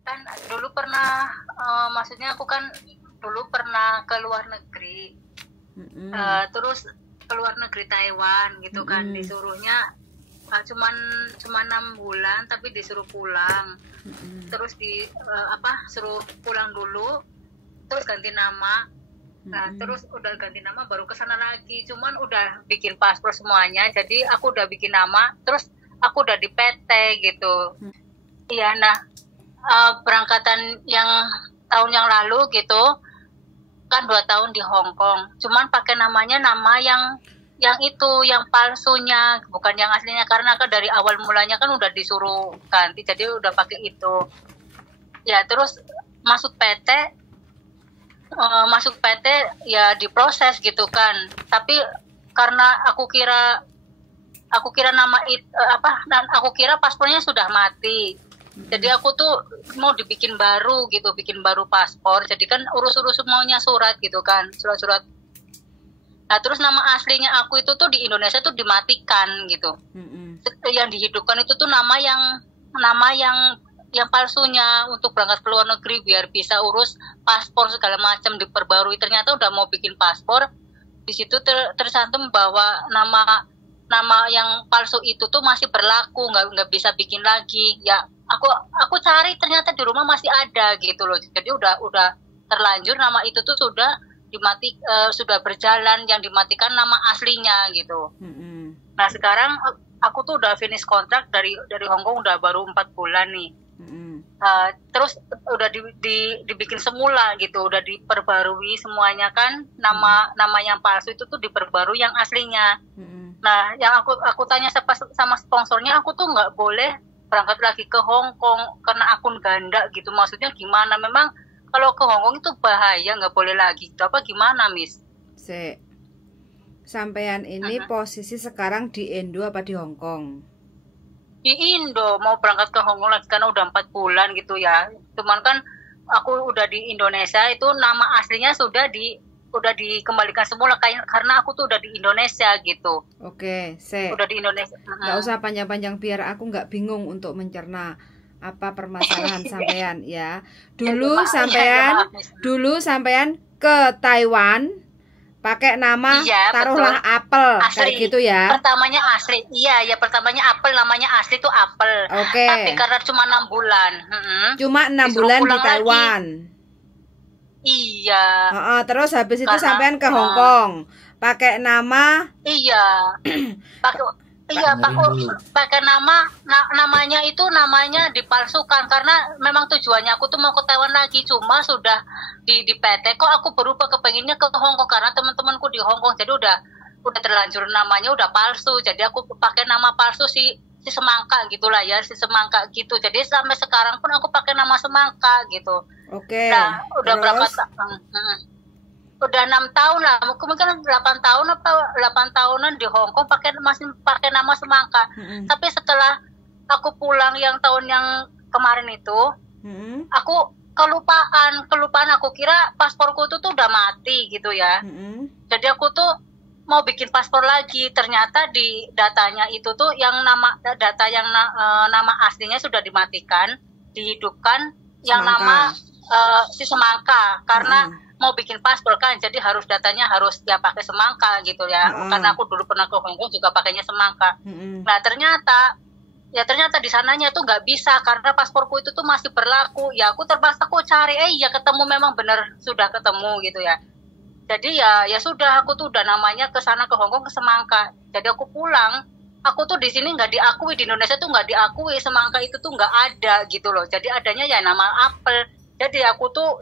Kan dulu pernah, maksudnya aku kan dulu pernah ke luar negeri, terus ke luar negeri Taiwan gitu kan, disuruhnya cuman 6 bulan tapi disuruh pulang, terus suruh pulang dulu, terus ganti nama. Nah, terus udah ganti nama baru ke sana lagi. Cuman udah bikin paspor semuanya. Jadi aku udah bikin nama, terus aku udah di PT gitu. Iya, nah berangkatan yang tahun yang lalu gitu kan 2 tahun di Hong Kong. Cuman pakai nama yang itu, yang palsunya, bukan yang aslinya, karena kan dari awal mulanya kan udah disuruh ganti, jadi udah pakai itu. Ya, terus masuk PT ya diproses gitu kan, tapi karena aku kira aku kira paspornya sudah mati, jadi aku tuh mau bikin baru paspor, jadi kan urus semuanya surat gitu kan, surat. Nah, terus nama aslinya aku itu tuh di Indonesia tuh dimatikan gitu. Yang dihidupkan itu tuh nama yang palsunya untuk berangkat ke luar negeri biar bisa urus paspor segala macam diperbarui. Ternyata udah mau bikin paspor, di situ tercantum bahwa nama yang palsu itu tuh masih berlaku, nggak bisa bikin lagi. Ya aku cari ternyata di rumah masih ada gitu loh. Jadi udah terlanjur nama itu tuh sudah berjalan, yang dimatikan nama aslinya gitu. Nah, sekarang aku tuh udah finish kontrak dari Hong Kong, udah baru 4 bulan nih. Terus udah dibikin semula gitu, udah diperbarui semuanya kan, nama yang palsu itu tuh diperbarui yang aslinya. Nah, yang aku tanya sama sponsornya, aku tuh nggak boleh berangkat lagi ke Hong Kong karena akun ganda gitu. Maksudnya gimana? Memang kalau ke Hong Kong itu bahaya, nggak boleh lagi gitu, apa gimana, Miss? Sampean ini posisi sekarang di Indo apa di Hong Kong? Di Indo, mau berangkat ke Hong Kong lagi karena udah 4 bulan gitu ya. Cuman kan aku udah di Indonesia, itu nama aslinya sudah dikembalikan semula karena aku tuh udah di Indonesia gitu. Oke, udah di Indonesia. Nggak usah panjang-panjang biar aku nggak bingung untuk mencerna apa permasalahan sampean ya. Dulu sampean ke Taiwan pakai nama taruhlah betul. Apel Asli. kayak gitu ya. Pertamanya asli. Iya, pertamanya Apel, namanya asli tuh Apel. Oke. Tapi karena cuma 6 bulan. Cuma 6 bulan di Taiwan. Iya. Terus habis itu sampean ke Hong Kong pakai nama. Iya. Pakai namanya dipalsukan karena memang tujuannya aku tuh mau ke Taiwan lagi, cuma sudah di PT kok aku berubah kepenginnya ke Hong Kong karena teman-temanku di Hong Kong, jadi udah terlanjur namanya udah palsu, jadi aku pakai nama palsu si Semangka gitulah ya, si Semangka gitu. Jadi sampai sekarang pun aku pakai nama Semangka gitu. Oke. Nah, udah berapa udah 6 tahun lah, mungkin 8 tahun apa 8 tahunan di Hong Kong masih pakai nama Semangka. Tapi setelah aku pulang yang tahun yang kemarin itu, aku kelupaan, aku kira pasporku itu tuh udah mati gitu ya. Jadi aku tuh mau bikin paspor lagi, ternyata di datanya itu tuh yang nama aslinya sudah dimatikan, dihidupkan yang nama si Semangka karena mau bikin paspor kan, jadi datanya harus ya pakai Semangka gitu ya. Karena aku dulu pernah ke Hong Kong juga pakainya Semangka. Nah, ternyata di sananya tuh nggak bisa karena pasporku itu tuh masih berlaku. Ya aku terpaksa cari, ya ketemu, memang benar sudah ketemu gitu ya. Jadi ya sudah, aku tuh udah namanya ke sana ke Hong Kong ke Semangka. Jadi aku pulang, aku tuh di sini nggak diakui, di Indonesia tuh nggak diakui, Semangka itu tuh nggak ada gitu loh. Jadi adanya ya nama Apel. Jadi aku tuh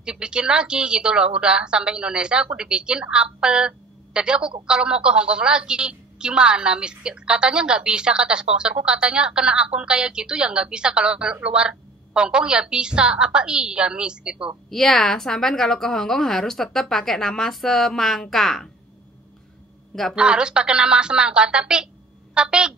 dibikin lagi gitu loh, udah sampai Indonesia aku dibikin Apel. Jadi aku kalau mau ke Hong Kong lagi gimana, Miss? Katanya nggak bisa, kata sponsorku, katanya kena akun kayak gitu ya nggak bisa, kalau luar Hong Kong ya bisa. Apa iya, Miss, gitu? Ya, sampean kalau ke Hong Kong harus tetap pakai nama Semangka. Nggak boleh. Harus pakai nama Semangka, tapi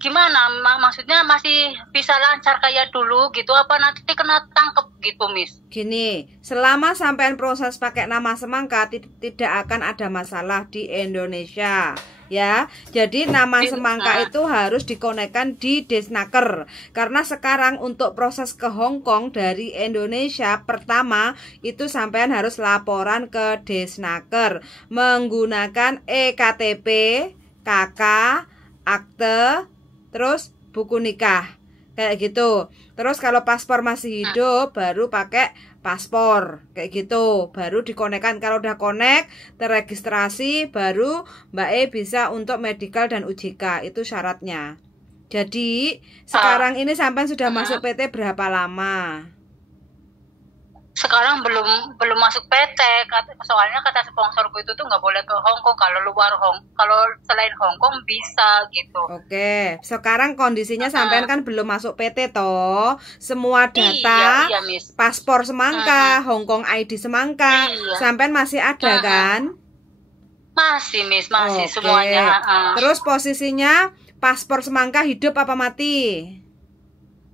gimana? Maksudnya masih bisa lancar kayak dulu gitu? Apa nanti kena tangkep gitu, Miss? Gini, selama sampean proses pakai nama Semangka tidak akan ada masalah di Indonesia ya. Jadi nama semangka itu harus dikonekkan di Desnaker. Karena sekarang untuk proses ke Hong Kong dari Indonesia pertama itu sampean harus laporan ke Desnaker menggunakan EKTP, KK, akte, terus buku nikah. Kayak gitu. Terus kalau paspor masih hidup baru pakai paspor kayak gitu, baru dikonekkan. Kalau udah konek terregistrasi baru Mbak E bisa untuk medical dan UJK, itu syaratnya. Jadi sekarang ini sampai sudah masuk PT berapa lama? Sekarang belum masuk PT, soalnya kata sponsorku itu tuh nggak boleh ke Hong Kong, kalau kalau selain Hong Kong bisa gitu. Oke, sekarang kondisinya sampean kan belum masuk PT toh, semua data iya, paspor semangka, Hong Kong ID semangka, sampean masih ada kan? Masih Miss, masih semuanya. Terus posisinya paspor semangka hidup apa mati?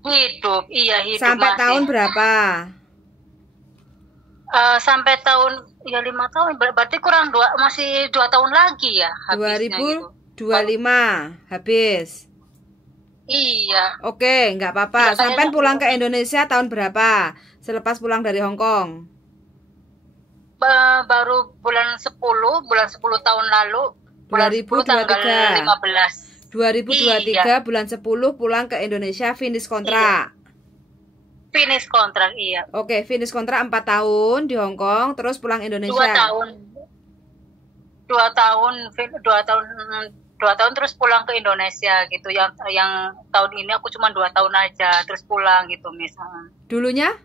Hidup, iya hidup. Sampai masih. Tahun berapa? Sampai tahun ya 5 tahun, berarti kurang masih 2 tahun lagi ya habisnya 2025 gitu. Habis. Iya. Oke, nggak apa-apa. Sampai pulang ke Indonesia tahun berapa? Selepas pulang dari Hong Kong? Baru bulan 10 tahun lalu. 2023. Tanggal 15. 2023 bulan 10 pulang ke Indonesia, finish kontrak. Finish kontrak, iya. Oke, finish kontrak 4 tahun di Hong Kong, terus pulang Indonesia. 2 tahun terus pulang ke Indonesia gitu. Yang tahun ini aku cuma 2 tahun aja terus pulang gitu misalnya. Dulunya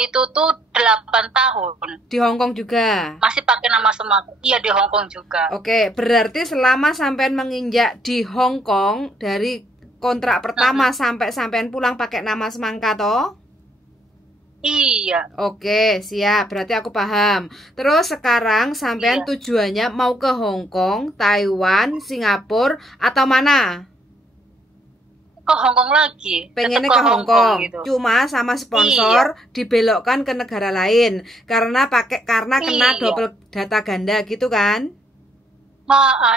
itu tuh 8 tahun. Di Hong Kong juga. Masih pakai nama semangka. Iya, di Hong Kong juga. Oke, berarti selama sampean menginjak di Hong Kong dari kontrak pertama sampai sampean pulang pakai nama semangka toh? Iya. Oke, siap. Berarti aku paham. Terus sekarang sampean tujuannya mau ke Hong Kong, Taiwan, Singapura atau mana? Ke Hong Kong lagi. Pengennya ke Hong Kong gitu. Cuma sama sponsor dibelokkan ke negara lain karena kena double data ganda gitu kan?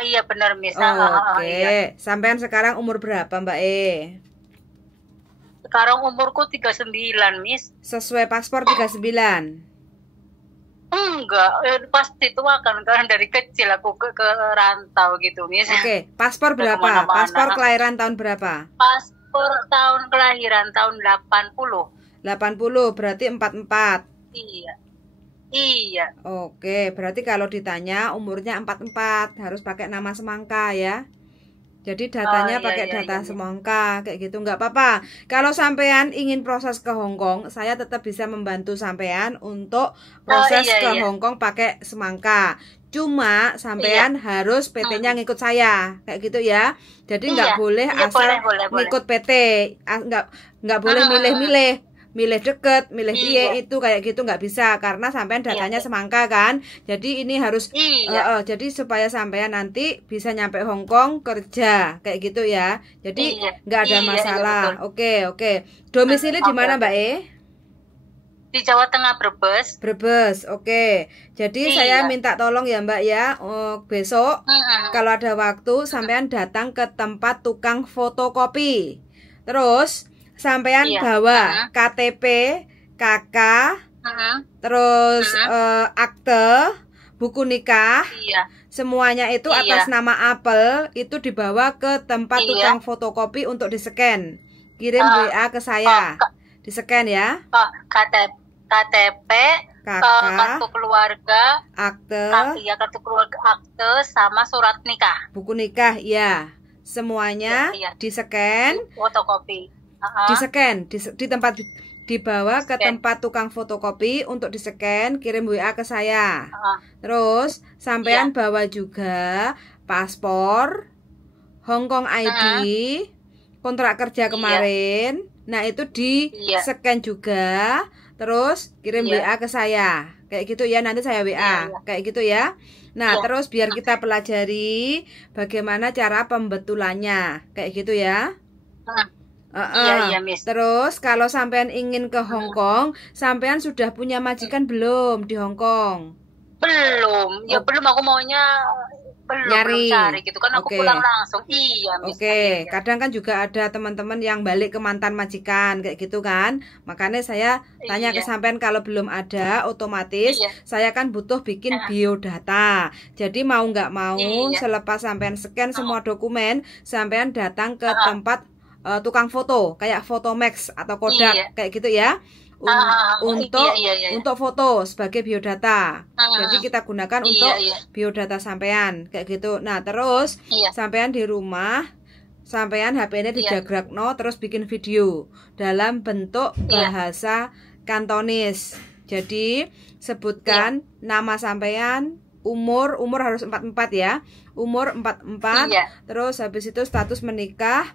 Iya benar Miss. Oke. Sampean sekarang umur berapa Mbak E? Sekarang umurku 39 Miss. Sesuai paspor 39? Enggak, pasti tua kan dari kecil aku ke rantau gitu Miss. Oke, paspor berapa? Paspor kelahiran tahun berapa? Paspor tahun kelahiran tahun 80. 80 berarti 44. Iya. Oke, berarti kalau ditanya umurnya 44 harus pakai nama semangka ya. Jadi datanya pakai data semangka kayak gitu, nggak apa-apa. Kalau sampean ingin proses ke Hong Kong, saya tetap bisa membantu sampean untuk proses ke Hong Kong pakai semangka. Cuma sampean harus PT-nya ngikut saya kayak gitu ya. Jadi nggak boleh asal ngikut PT, nggak boleh milih deket, milih dia itu kayak gitu nggak bisa karena sampean datanya semangka kan. Jadi ini harus jadi supaya sampean nanti bisa nyampe Hong Kong kerja kayak gitu ya. Jadi nggak ada masalah. Oke. Domisili di mana Mbak E? Di Jawa Tengah, Brebes. Brebes, oke. Jadi saya minta tolong ya Mbak ya, besok kalau ada waktu sampean datang ke tempat tukang fotokopi. Terus sampean bawa KTP, KK, terus akte, buku nikah, semuanya itu atas nama Apel, itu dibawa ke tempat tukang fotokopi untuk di-scan. Kirim WA ke saya, di-scan ya. KTP, kartu keluarga, akte, kartu keluarga, akte, sama surat nikah. Buku nikah, ya. Semuanya di-scan, fotokopi. Di-scan di tempat, dibawa ke tempat tukang fotokopi untuk di-scan, kirim WA ke saya. Terus sampean bawa juga paspor, Hong Kong ID, kontrak kerja kemarin. Nah, itu di-scan juga. Terus kirim WA ke saya. Kayak gitu ya, nanti saya WA. Kayak gitu ya. Nah, terus biar kita pelajari bagaimana cara pembetulannya. Kayak gitu ya. Miss. Terus kalau sampean ingin ke Hong Kong, sampean sudah punya majikan belum di Hong Kong? Belum, ya belum, aku maunya belum cari gitu kan, aku pulang langsung. Iya, Oke, kadang kan juga ada teman-teman yang balik ke mantan majikan kayak gitu kan. Makanya saya tanya ke sampean, kalau belum ada otomatis saya kan butuh bikin biodata. Jadi mau nggak mau selepas sampean scan semua dokumen, sampean datang ke tempat tukang foto kayak Fotomax atau Kodak kayak gitu ya. Untuk foto sebagai biodata. Jadi kita gunakan untuk biodata sampean kayak gitu. Nah, terus sampean di rumah, sampean HP-nya dijagrakno terus bikin video dalam bentuk bahasa Kantonis. Jadi sebutkan nama sampean, umur harus 44 ya. Umur 44. Terus habis itu status menikah,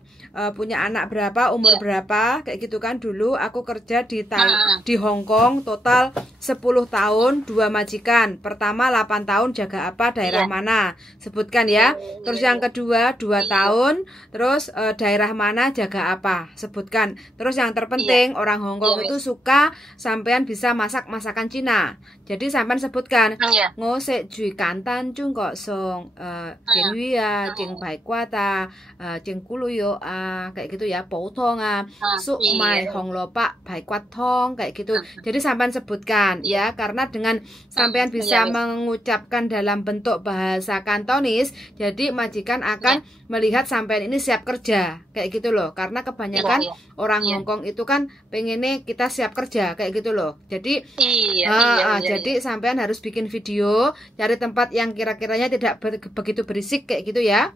punya anak berapa, umur berapa, kayak gitu kan. Dulu aku kerja di Hong Kong total 10 tahun, 2 majikan. Pertama 8 tahun jaga apa, daerah mana, sebutkan ya. Terus yang kedua 2 tahun, terus daerah mana, jaga apa, sebutkan. Terus yang terpenting orang Hong Kong itu suka sampean bisa masak masakan Cina. Jadi sampean sebutkan ngosek jui kantan chung kok song jeng ya, jeng bai kuata, jeng kuluyo kayak gitu ya, potong suk mai hong lopak bai kuat tong kayak gitu. Jadi sampean sebutkan ya, karena dengan sampean bisa mengucapkan dalam bentuk bahasa Kantonis, jadi majikan akan melihat sampean ini siap kerja kayak gitu loh. Karena kebanyakan orang Hong Kong itu kan pengennya kita siap kerja kayak gitu loh. Jadi jadi sampean harus bikin video, cari tempat yang kira-kiranya tidak begitu berisik kayak gitu ya.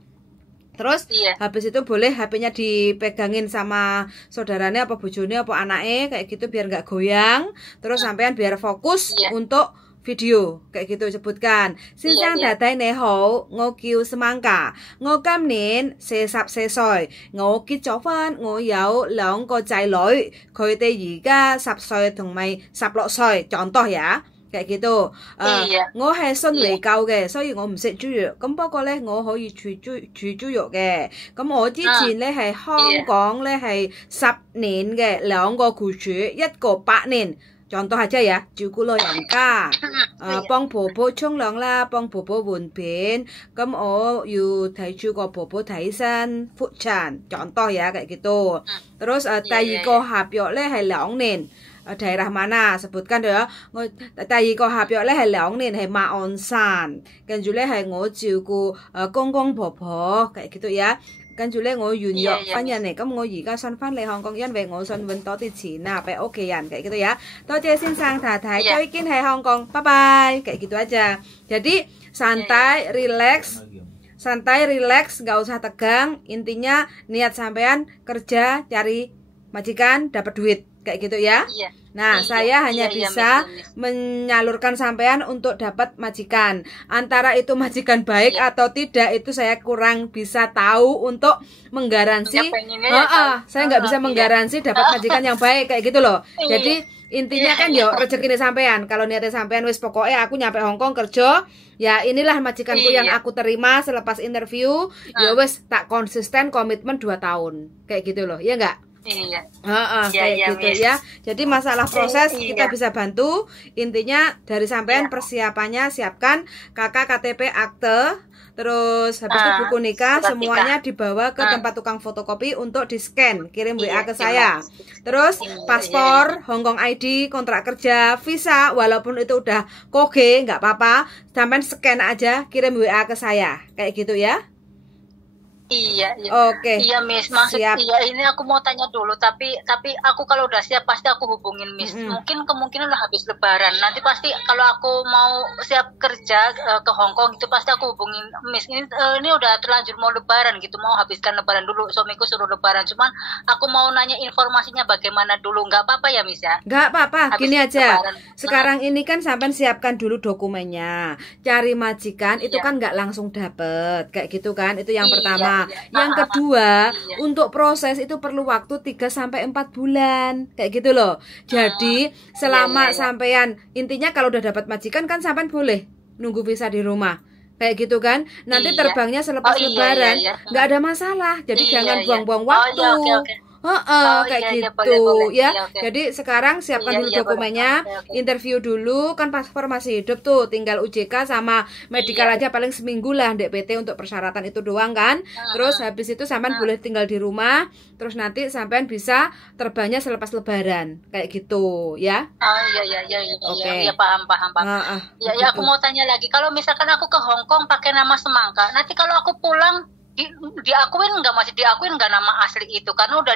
Terus habis itu boleh HP-nya dipegangin sama saudaranya apa bojone apa anaknya kayak gitu biar nggak goyang. Terus sampean biar fokus untuk video kayak gitu, sebutkan sinsang datai neho ngokiu semangka ngokam nin sesap sesoy ngoki covan ngoyau leong ko cai loi koi te yiga sap soy thong mai sap lok soy, contoh ya kayak gitu. Ngô係信嚟夠嘅，所以我唔食豬肉。咁不過咧，我可以煮豬肉嘅。咁我之前咧係香港咧係10年嘅2個僱主，一個8年。contoh aja ya, 照顧老人家，幫婆婆沖涼啦，幫婆婆換片，咁我要睇住個婆婆睇身 food chan contoh ya kayak gitu. Terus 第二個合約咧係2年。daerah mana, sebutkan ya. 第二個合約咧係2年係馬鞍山，跟住咧係我照顧公公婆婆kayak gitu ya。跟住咧我願約婚姻嚟，咁我而家想翻嚟香港，因為我想揾多啲錢啊，俾屋企人kayak gitu ya。多謝先生太太，再見喺香港，bye bye kayak gitu aja。Jadi santai, relax, nggak usah tegang. Intinya niat sampean kerja, cari majikan, dapat duit kayak gitu ya. Nah, saya hanya bisa menyalurkan sampean untuk dapat majikan. Antara itu majikan baik atau tidak, itu saya kurang bisa tahu untuk menggaransi. Saya nggak bisa menggaransi dapat majikan yang baik kayak gitu loh. Jadi intinya kan yo rezeki sampean. Kalau niatnya sampean wis pokoknya aku nyampe Hong Kong kerja, ya inilah majikanku yang aku terima selepas interview. Ya wis tak konsisten komitmen 2 tahun kayak gitu loh. Iya nggak? Kayak gitu ya. Jadi masalah proses kita bisa bantu. Intinya dari sampean persiapannya siapkan kakak KTP, akte, terus habis itu buku nikah, semuanya dibawa ke tempat tukang fotokopi untuk di scan, kirim WA ke saya. Terus paspor, Hong Kong ID, kontrak kerja, visa, walaupun itu udah koge nggak apa-apa, sampean scan aja, kirim WA ke saya kayak gitu ya. Iya. Oke. Iya, Miss. Maksud ini aku mau tanya dulu, tapi aku kalau udah siap pasti aku hubungin Miss. Mungkin kemungkinan udah habis lebaran. Nanti pasti kalau aku mau siap kerja ke Hong Kong itu pasti aku hubungin Miss. Ini udah terlanjur mau lebaran gitu, mau habiskan lebaran dulu. Suamiku suruh lebaran, cuman aku mau nanya informasinya bagaimana dulu. Nggak apa-apa ya, Miss ya? Nggak apa-apa, gini aja. Sekarang ini kan sampean siapkan dulu dokumennya. Cari majikan itu kan nggak langsung dapet kayak gitu kan. Itu yang pertama. Yang kedua, untuk proses itu perlu waktu 3-4 bulan kayak gitu loh. Jadi selama sampean, intinya kalau udah dapat majikan kan sampean boleh nunggu visa di rumah kayak gitu kan. Nanti terbangnya selepas lebaran nggak ada masalah. Jadi jangan buang-buang waktu. Kayak iya, gitu boleh. ya. Iya, oke. Jadi sekarang siapkan dulu dokumennya, Oke. interview dulu, kan paspor masih hidup tuh, tinggal UJK sama medical aja paling seminggu lah DPT untuk persyaratan itu doang kan. Terus habis itu sampean boleh tinggal di rumah, terus nanti sampean bisa terbangnya selepas lebaran kayak gitu ya. Iya, paham. Ya, aku mau tanya lagi, kalau misalkan aku ke Hong Kong pakai nama Semangka, nanti kalau aku pulang diakuin nggak, masih diakuin nggak nama asli itu, karena udah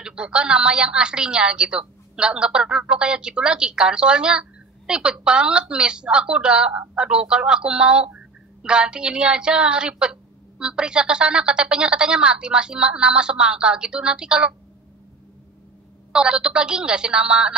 dibuka nama yang aslinya gitu, nggak perlu kayak gitu lagi kan, soalnya ribet banget Miss, aku udah kalau aku mau ganti ini aja ribet, periksa ke sana KTP-nya katanya mati, masih nama Semangka gitu, nanti kalau tutup lagi nggak sih nama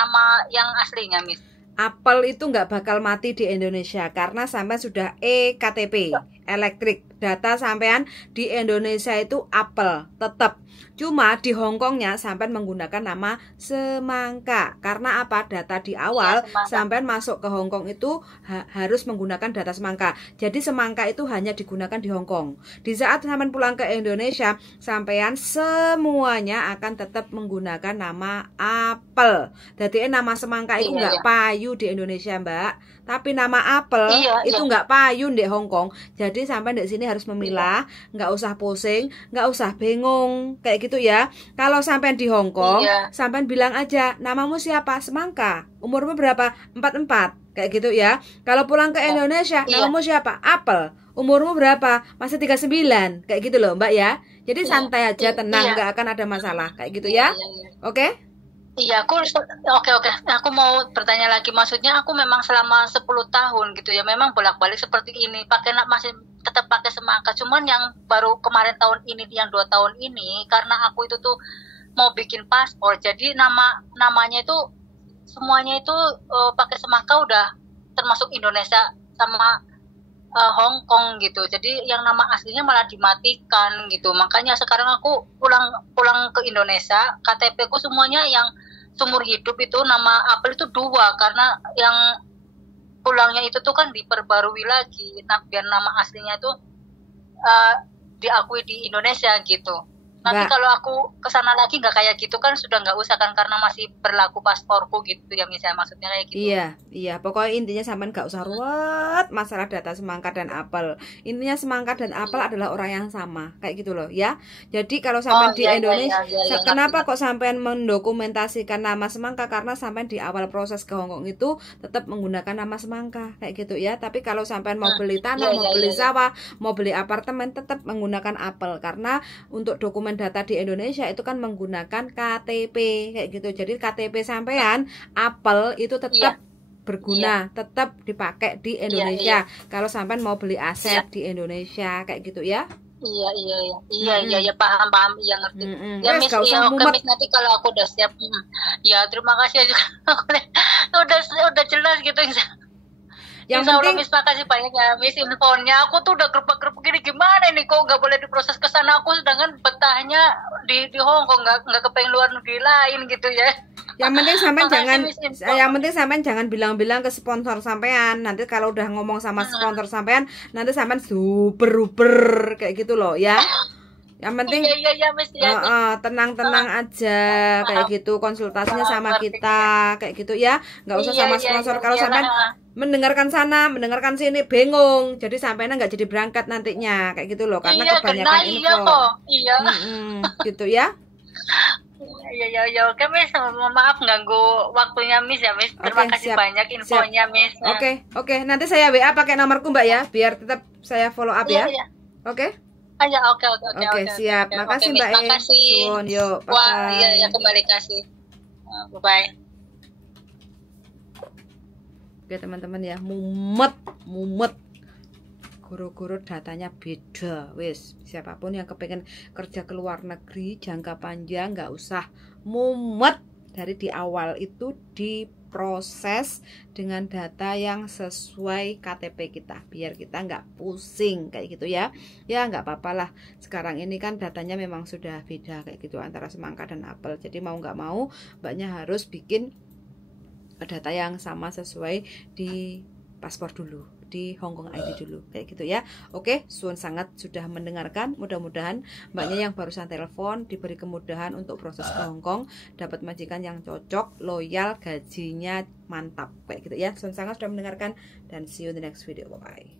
yang aslinya Miss? Apel itu nggak bakal mati di Indonesia karena sampean sudah EKTP, elektrik. Data sampean di Indonesia itu apel, tetap. Cuma di Hongkongnya sampean menggunakan nama Semangka. Karena apa? Data di awal sampean masuk ke Hongkong itu harus menggunakan data Semangka. Jadi Semangka itu hanya digunakan di Hongkong. Di saat sampean pulang ke Indonesia, sampean semuanya akan tetap menggunakan nama apel. Jadi nama Semangka itu nggak payu di Indonesia, Mbak. Tapi nama apel itu nggak payu di Hongkong. Jadi sampai di sini harus memilah, nggak usah pusing, nggak usah bingung kayak gitu ya. Kalau sampai di Hongkong, sampai bilang aja namamu siapa, Semangka, umurmu berapa, 44 kayak gitu ya. Kalau pulang ke Indonesia, namamu siapa, Apel, umurmu berapa, masih 39 kayak gitu loh Mbak ya. Jadi santai aja, tenang, nggak akan ada masalah kayak gitu ya. Oke? Iya, oke. Aku mau bertanya lagi, maksudnya aku memang selama 10 tahun gitu ya, memang bolak-balik seperti ini, masih tetap pakai Semangka. Cuman yang baru kemarin tahun ini, yang 2 tahun ini, karena aku itu tuh mau bikin paspor, jadi namanya itu semuanya itu pakai Semangka, udah termasuk Indonesia sama Hong Kong gitu. Jadi yang nama aslinya malah dimatikan gitu. Makanya sekarang aku pulang ke Indonesia, KTP ku semuanya yang seumur hidup itu nama apel itu 2, karena yang pulangnya itu tuh kan diperbarui lagi, biar nama aslinya itu diakui di Indonesia gitu. Nanti kalau aku kesana lagi nggak kayak gitu kan, sudah nggak usah kan, karena masih berlaku pasporku gitu ya, misalnya maksudnya kayak gitu. Iya, pokoknya intinya sampean nggak usah ruwet masalah data Semangka dan apel. Intinya Semangka dan apel adalah orang yang sama kayak gitu loh ya. Jadi kalau sampean di Indonesia, kenapa kok sampean mendokumentasikan nama Semangka? Karena sampean di awal proses ke Hongkong itu tetap menggunakan nama Semangka kayak gitu ya. Tapi kalau sampean mau beli tanah, mau beli sawah, mau beli apartemen, tetap menggunakan apel, karena untuk dokumen data di Indonesia itu kan menggunakan KTP kayak gitu. Jadi KTP sampean apel itu tetap berguna, tetap dipakai di Indonesia. Kalau sampean mau beli aset di Indonesia kayak gitu ya. Iya, paham, iya ngerti. Ya Miss, oke Miss, nanti kalau aku udah siap. Ya terima kasih juga. udah jelas gitu. Yang penting Miss, makasih banyak ya Miss infonya. Aku tuh udah gerpak-gerpak gini, gimana nih kok nggak boleh diproses ke sana, aku sedangkan betahnya di Hong Kong, nggak kepengen luar negeri lain gitu ya. Yang penting sampean jangan bilang-bilang ke sponsor sampean. Nanti kalau udah ngomong sama sponsor sampean, nanti sampean super kayak gitu loh ya. Yang penting tenang-tenang aja kayak gitu, konsultasinya sama kita kayak gitu ya, nggak usah sama sponsor. Kalau sampean mendengarkan sana, mendengarkan sini bingung, jadi sampainya nggak jadi berangkat nantinya kayak gitu loh, karena kebanyakan info. Gitu ya. Iya, oke Miss, maaf ganggu waktunya Miss ya Miss. Terima kasih banyak infonya Miss. Oke, nanti saya WA pakai nomorku Mbak ya, biar tetap saya follow up ya. Oke, siap. Makasih Mbak. Makasih. Yuk, wah, iya, kembali kasih. Bye. Oke teman-teman ya, mumet. Guru-guru datanya beda, wis. Siapapun yang kepengen kerja ke luar negeri jangka panjang, nggak usah mumet. Dari di awal itu diproses dengan data yang sesuai KTP kita, biar kita nggak pusing kayak gitu ya. Ya nggak apa-apa lah. Sekarang ini kan datanya memang sudah beda kayak gitu antara Semangka dan apel. Jadi mau nggak mau, Mbaknya harus bikin data yang sama sesuai di paspor dulu. di Hong Kong ID dulu, kayak gitu ya. Oke, suwun sangat sudah mendengarkan. Mudah-mudahan mbaknya yang barusan telepon diberi kemudahan untuk proses ke Hong Kong, dapat majikan yang cocok, loyal, gajinya mantap, kayak gitu ya. Suwun sangat sudah mendengarkan, dan see you in the next video. Bye bye.